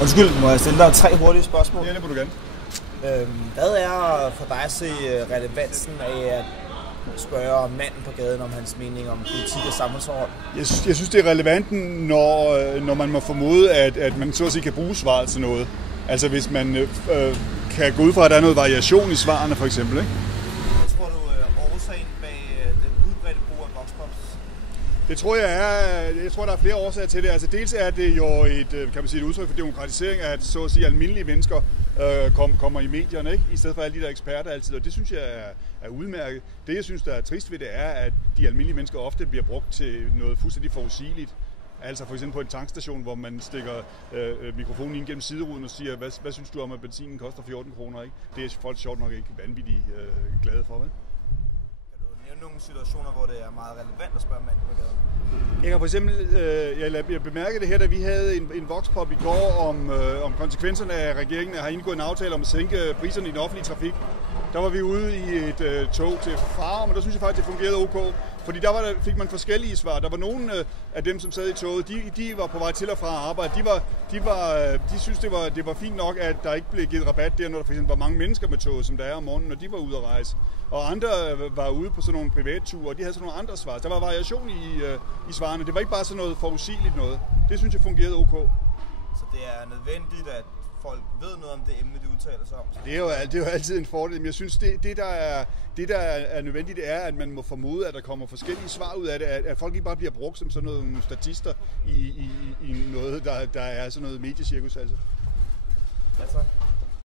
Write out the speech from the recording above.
Undskyld, må jeg stille dig 3 hurtige spørgsmål? Ja, det må du gerne. Hvad er for dig at se relevansen af at spørge manden på gaden om hans mening om politik og samfundsforhold? Jeg synes, det er relevant, når man må formode, at man så at sige kan bruge svaret til noget. Altså hvis man kan gå ud fra, at der er noget variation i svarene, for eksempel, ikke? Hvad tror du er årsagen bag den udbredte brug af voxpops? Det tror jeg tror, der er flere årsager til det. Altså dels er det jo et udtryk for demokratisering, at så at sige almindelige mennesker kommer i medierne, ikke? I stedet for alle de der eksperter altid, og det synes jeg er udmærket. Det jeg synes, der er trist ved det, er, at de almindelige mennesker ofte bliver brugt til noget fuldstændig forudsigeligt. Altså for eksempel på en tankstation, hvor man stikker mikrofonen ind gennem sideruden og siger, hvad synes du om, at benzinen koster 14 kroner, ikke? Det er folk sjovt nok ikke vanvittigt glade for, vel? Kan du nævne nogle situationer, hvor det er meget relevant at spørge manden på gaden? Jeg kan for eksempel, jeg bemærkede det her, da vi havde en voxpop i går om konsekvenserne af regeringen har indgået en aftale om at sænke priserne i den offentlige trafik. Der var vi ude i et tog til Farum, og der synes jeg faktisk, det fungerede ok. Fordi fik man forskellige svar. Der var nogle af dem, som sad i toget, de var på vej til og fra arbejde. De synes, det var fint nok, at der ikke blev givet rabat der, når der for eksempel var mange mennesker med toget, som der er om morgenen, når de var ude at rejse. Og andre var ude på sådan nogle privatture, og de havde sådan nogle andre svar. Der var variation i svarene. Det var ikke bare sådan noget forudsigeligt noget. Det synes jeg fungerede ok. Så det er nødvendigt, at folk ved noget om det emne, de udtaler sig om? Det er jo altid en fordel, men jeg synes, det der er nødvendigt, det er, at man må formode, at der kommer forskellige svar ud af det, at folk ikke bare bliver brugt som sådan nogle statister i noget, der er sådan noget mediecirkus, altså. Ja, tak.